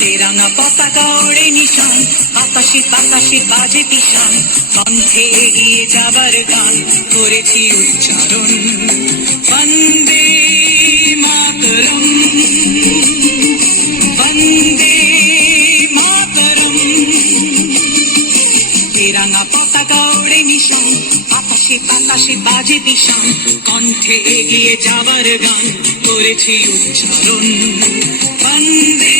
তেরাঙা পতাকা ওড়ে নিশান, আকাশে বাতাসে বাজে পিশান, কণ্ঠে এগিয়ে যাবার গান করেছি উচ্চারণ। বন্দে মাতরম, বন্দে মাতরম। তেরাঙা পতাকা ওড়ে নিশান, আকাশে বাতাসে বাজে পিশান, কণ্ঠে এগিয়ে যাবার গান করেছি উচ্চারণ। বন্দে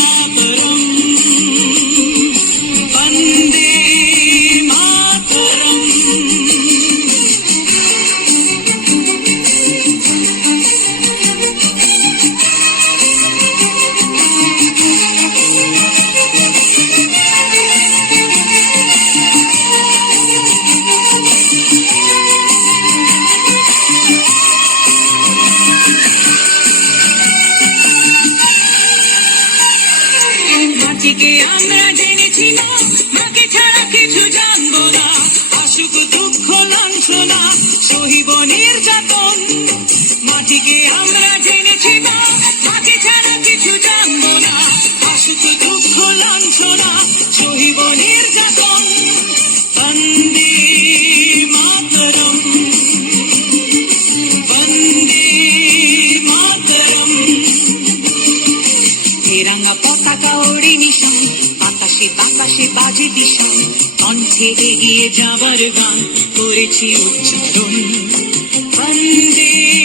মাতরম, বন্দে মাতরম। মাটিকে আমরা জেনেছি না, মাকে ছাড়া কিছু জানবো না। আসুক দুঃখ লাঞ্ছনা, সহিব নির্যাতন। মাটিকে আমরা জেনেছি না, মাকে ছাড়া কিছু জানবো না। আসুক দুঃখ লাঞ্ছনা, সহিব নির্যাতন। বন্দে মাতরম, বন্দে মাতরম। তেরাঙা পতাকা ওড়ে নিশান, আকাশে বাতাসে বাজে পিশান, কণ্ঠে এগিয়ে যাবার গান করেছি উচ্চারণ। বন্দে